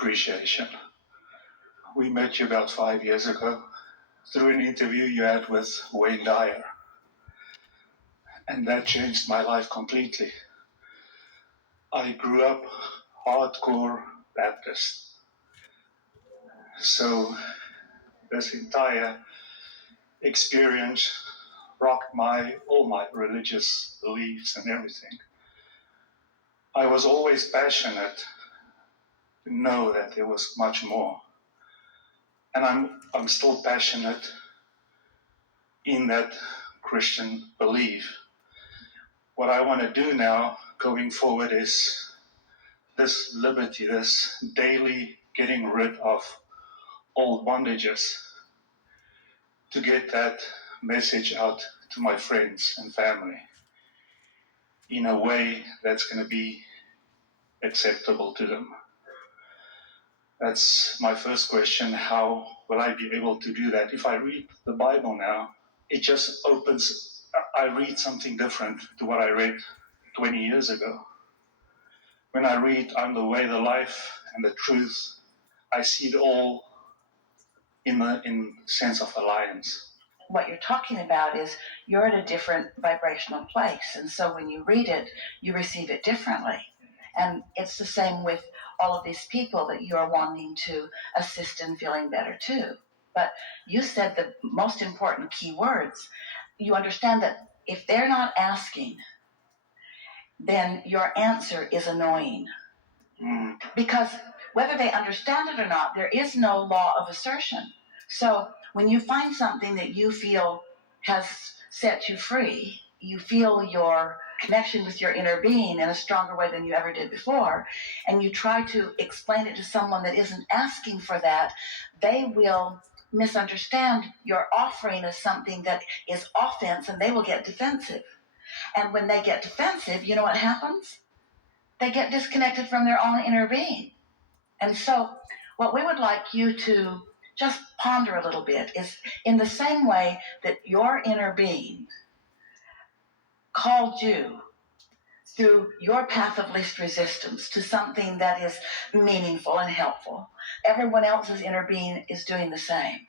appreciation. We met you about 5 years ago through an interview you had with Wayne Dyer. And that changed my life completely. I grew up hardcore Baptist. So this entire experience rocked all my religious beliefs and everything. I was always passionate to know that there was much more. And I'm still passionate in that Christian belief. What I want to do now going forward is this liberty, this daily getting rid of old bondages, to get that message out to my friends and family in a way that's going to be acceptable to them. That's my first question. How will I be able to do that? If I read the Bible now, it just opens, I read something different to what I read 20 years ago. When I read I'm the way, the life, and the truth, I see it all in the sense of alliance. What you're talking about is you're at a different vibrational place, and so when you read it, you receive it differently. And it's the same with all of these people that you are wanting to assist in feeling better too. But you said the most important key words. You understand that if they're not asking, then your answer is annoying. Because whether they understand it or not, there is no law of assertion. So when you find something that you feel has set you free, you feel your connection with your inner being in a stronger way than you ever did before, and you try to explain it to someone that isn't asking for that, they will misunderstand your offering as something that is offense, and they will get defensive. And when they get defensive, you know what happens? They get disconnected from their own inner being. And so what we would like you to just ponder a little bit is, in the same way that your inner being called you through your path of least resistance to something that is meaningful and helpful, everyone else's inner being is doing the same.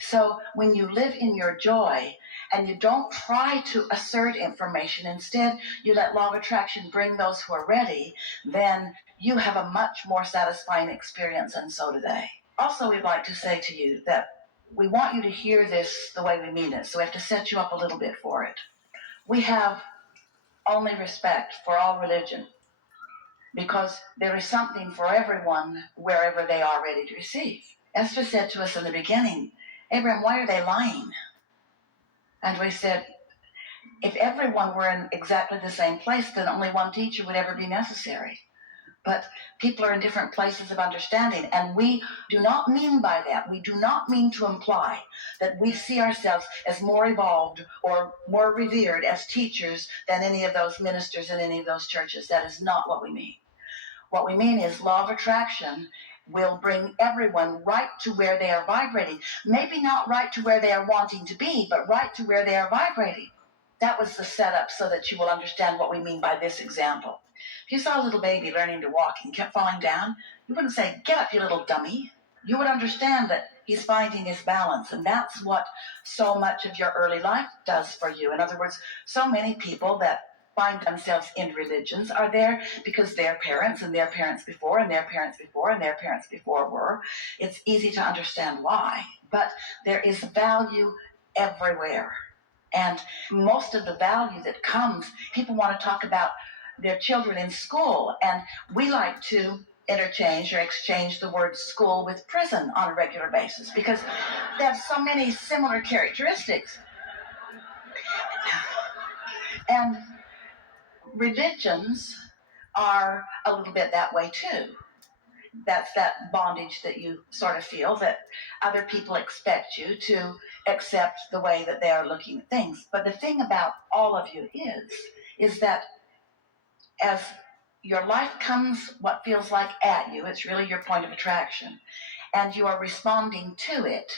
So when you live in your joy and you don't try to assert information, instead you let law of attraction bring those who are ready, then you have a much more satisfying experience, and so do they. Also, we'd like to say to you that we want you to hear this the way we mean it, so we have to set you up a little bit for it. We have only respect for all religion because there is something for everyone wherever they are ready to receive. Esther said to us in the beginning, Abraham, why are they lying? And we said, if everyone were in exactly the same place, then only one teacher would ever be necessary. But people are in different places of understanding, and we do not mean by that, we do not mean to imply that we see ourselves as more evolved or more revered as teachers than any of those ministers in any of those churches. That is not what we mean. What we mean is law of attraction will bring everyone right to where they are vibrating. Maybe not right to where they are wanting to be, but right to where they are vibrating. That was the setup so that you will understand what we mean by this example. If you saw a little baby learning to walk and kept falling down, you wouldn't say, get up, you little dummy. You would understand that he's finding his balance, and that's what so much of your early life does for you. In other words, so many people that find themselves in religions are there because their parents and their parents before and their parents before and their parents before were. It's easy to understand why, but there is value everywhere. And most of the value that comes, people want to talk about their children in school, and we like to interchange or exchange the word school with prison on a regular basis because they have so many similar characteristics. And religions are a little bit that way too. That's that bondage that you sort of feel that other people expect you to accept the way that they are looking at things. But the thing about all of you is that as your life comes what feels like at you, it's really your point of attraction, and you are responding to it,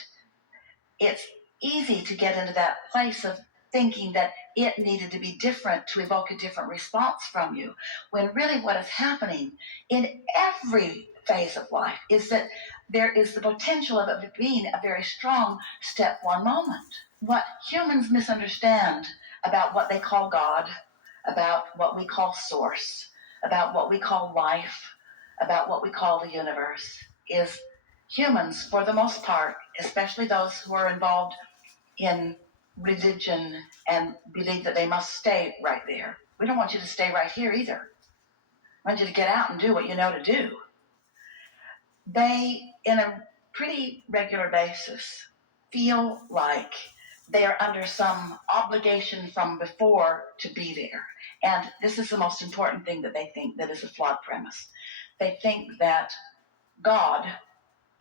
it's easy to get into that place of thinking that it needed to be different to evoke a different response from you, when really what is happening in every phase of life is that there is the potential of it being a very strong step one moment. What humans misunderstand about what they call God, about what we call source, about what we call life, about what we call the universe, is humans, for the most part, especially those who are involved in religion and believe that they must stay right there. We don't want you to stay right here either. I want you to get out and do what you know to do. They, in a pretty regular basis, feel like they are under some obligation from before to be there. And this is the most important thing that they think that is a flawed premise. They think that God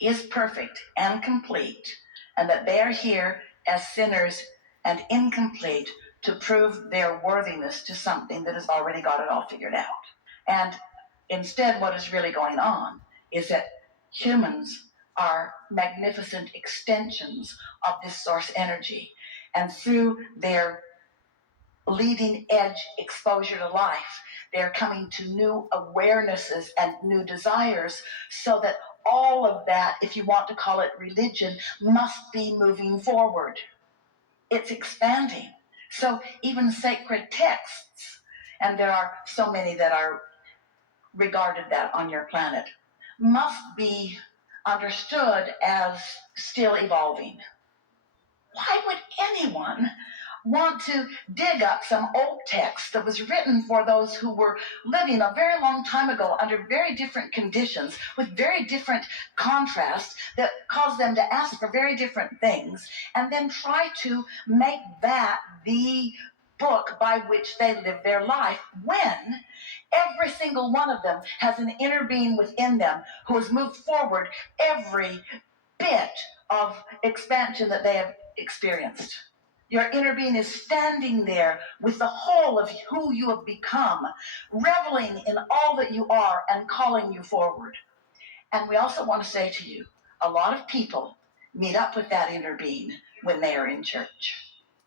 is perfect and complete, and that they are here as sinners and incomplete to prove their worthiness to something that has already got it all figured out. And instead, what is really going on is that humans are magnificent extensions of this source energy. And through their leading edge exposure to life, they're coming to new awarenesses and new desires, so that all of that, if you want to call it religion, must be moving forward. It's expanding. So even sacred texts, and there are so many that are regarded that on your planet, must be understood as still evolving. Why would anyone want to dig up some old text that was written for those who were living a very long time ago under very different conditions with very different contrasts that caused them to ask for very different things, and then try to make that the book by which they live their life, when every single one of them has an inner being within them who has moved forward every bit of expansion that they have experienced? Your inner being is standing there with the whole of who you have become, reveling in all that you are and calling you forward. And we also want to say to you, a lot of people meet up with that inner being when they are in church,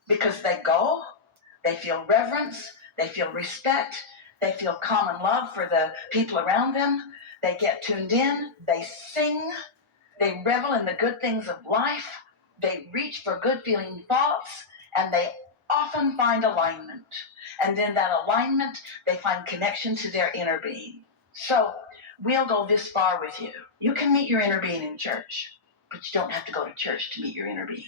because they go, they feel reverence, they feel respect, they feel common love for the people around them, they get tuned in, they sing, they revel in the good things of life, they reach for good feeling thoughts, and they often find alignment. And in that alignment, they find connection to their inner being. So we'll go this far with you. You can meet your inner being in church, but you don't have to go to church to meet your inner being.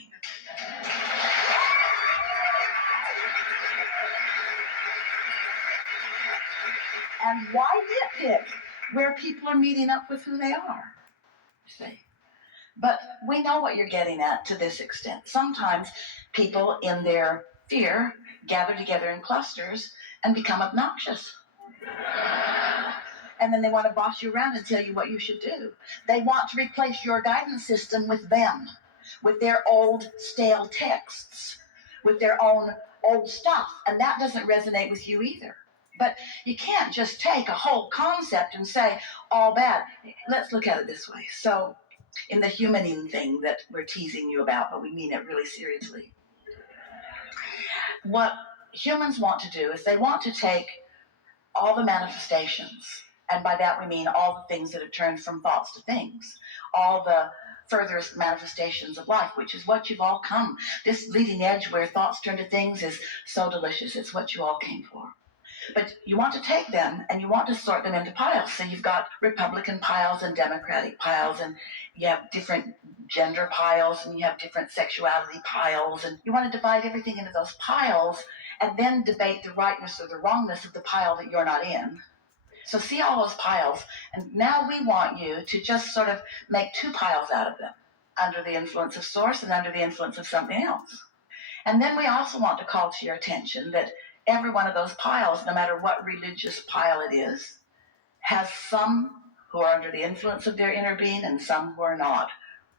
And why nitpick where people are meeting up with who they are? See? But we know what you're getting at to this extent. Sometimes people, in their fear, gather together in clusters and become obnoxious. And then they want to boss you around and tell you what you should do. They want to replace your guidance system with them, with their old stale texts, with their own old stuff. And that doesn't resonate with you either. But you can't just take a whole concept and say, all bad. Let's look at it this way. So, in the humaning thing that we're teasing you about, but we mean it really seriously, what humans want to do is they want to take all the manifestations, and by that we mean all the things that have turned from thoughts to things, all the furthest manifestations of life, which is what you've all come. This leading edge where thoughts turn to things is so delicious. It's what you all came for. But you want to take them and you want to sort them into piles. So you've got Republican piles and Democratic piles, and you have different gender piles, and you have different sexuality piles, and you want to divide everything into those piles and then debate the rightness or the wrongness of the pile that you're not in. So see all those piles, and now we want you to just sort of make two piles out of them, under the influence of source and under the influence of something else. And then we also want to call to your attention that every one of those piles, no matter what religious pile it is, has some who are under the influence of their inner being and some who are not,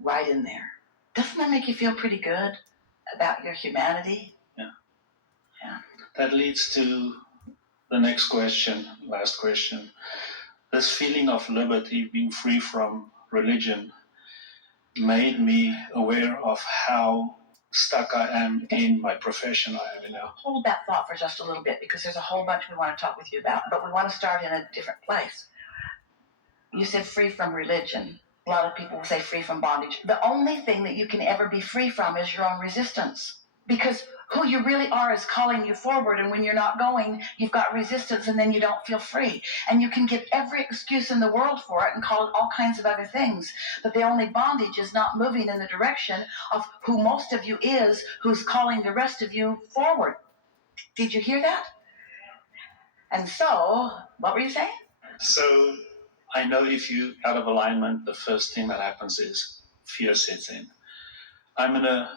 right in there. Doesn't that make you feel pretty good about your humanity? Yeah. That leads to the next question, last question. This feeling of liberty, being free from religion, made me aware of how stuck I am in my profession I am in now. Hold that thought for just a little bit, because there's a whole bunch we want to talk with you about, but we want to start in a different place. You said free from religion. A lot of people will say free from bondage. The only thing that you can ever be free from is your own resistance. Because who you really are is calling you forward, and when you're not going, you've got resistance, and then you don't feel free. And you can give every excuse in the world for it and call it all kinds of other things. But the only bondage is not moving in the direction of who most of you is, who's calling the rest of you forward. Did you hear that? And so, what were you saying? So I know if you're out of alignment, the first thing that happens is fear sets in. I'm in a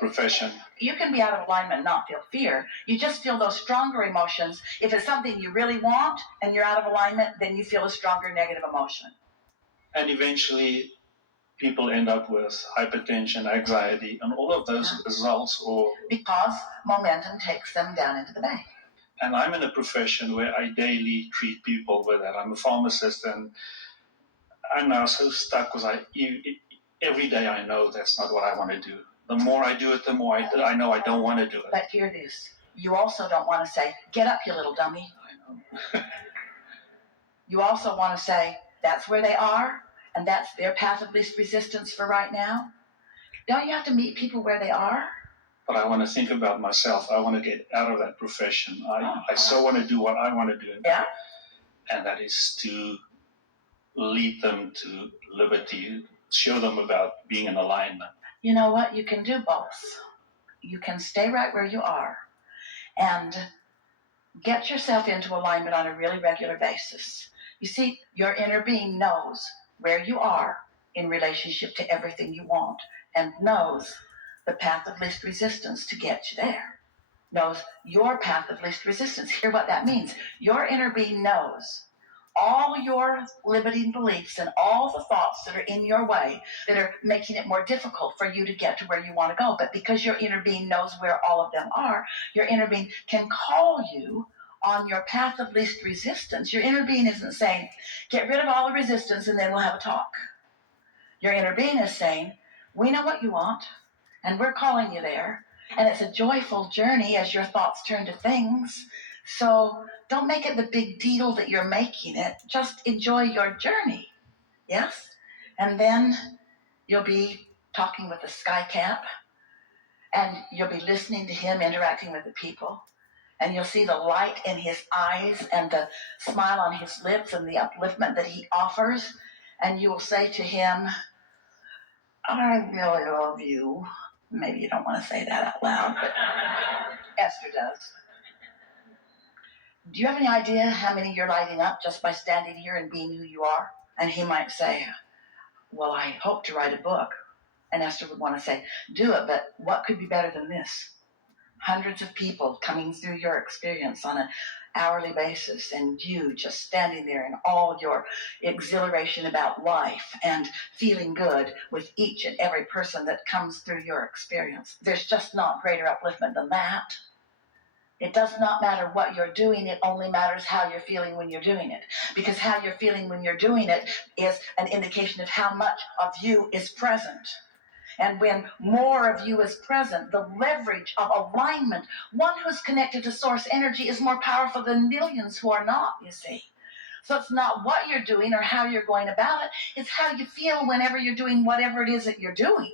profession. You can be out of alignment and not feel fear. You just feel those stronger emotions. If it's something you really want and you're out of alignment, then you feel a stronger negative emotion. And eventually people end up with hypertension, anxiety, and all of those results. Because momentum takes them down into the bank. And I'm in a profession where I daily treat people with that. I'm a pharmacist, and I'm now so stuck because every day I know that's not what I want to do. The more I do it, the more I know I don't want to do it. But hear this. You also don't want to say, get up, you little dummy. I know. You also want to say, that's where they are, and that's their path of least resistance for right now. Don't you have to meet people where they are? But I want to think about myself. I want to get out of that profession. I so want to do what I want to do. Yeah. And that is to lead them to liberty, show them about being in alignment. You know what? You can do both. You can stay right where you are and get yourself into alignment on a really regular basis. You see, your inner being knows where you are in relationship to everything you want and knows the path of least resistance to get you there. Knows your path of least resistance. Hear what that means. Your inner being knows all your limiting beliefs and all the thoughts that are in your way that are making it more difficult for you to get to where you want to go. But because your inner being knows where all of them are, your inner being can call you on your path of least resistance. Your inner being isn't saying, get rid of all the resistance and then we'll have a talk. Your inner being is saying, we know what you want and we're calling you there. And it's a joyful journey as your thoughts turn to things. So don't make it the big deal that you're making it. Just enjoy your journey. Yes? And then you'll be talking with the sky cap, and you'll be listening to him interacting with the people, and you'll see the light in his eyes and the smile on his lips and the upliftment that he offers, and you will say to him, I really love you. Maybe you don't want to say that out loud, but Esther does. Do you have any idea how many you're lighting up just by standing here and being who you are? And he might say, well, I hope to write a book. And Esther would want to say, do it, but what could be better than this? Hundreds of people coming through your experience on an hourly basis, and you just standing there in all your exhilaration about life and feeling good with each and every person that comes through your experience. There's just not greater upliftment than that. It does not matter what you're doing, it only matters how you're feeling when you're doing it. Because how you're feeling when you're doing it is an indication of how much of you is present. And when more of you is present, the leverage of alignment, one who's connected to source energy is more powerful than millions who are not, you see. So it's not what you're doing or how you're going about it, it's how you feel whenever you're doing whatever it is that you're doing.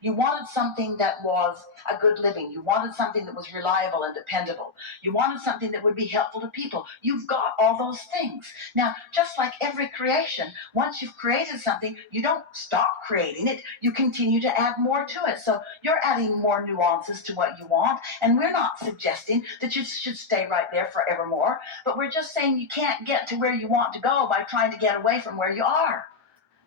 You wanted something that was a good living. You wanted something that was reliable and dependable. You wanted something that would be helpful to people. You've got all those things. Now, just like every creation, once you've created something, you don't stop creating it. You continue to add more to it. So you're adding more nuances to what you want. And we're not suggesting that you should stay right there forevermore. But we're just saying you can't get to where you want to go by trying to get away from where you are.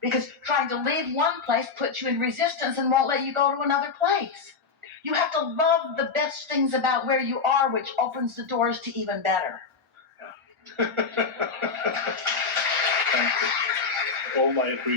Because trying to leave one place puts you in resistance and won't let you go to another place. You have to love the best things about where you are, which opens the doors to even better. Yeah. Thank you. All my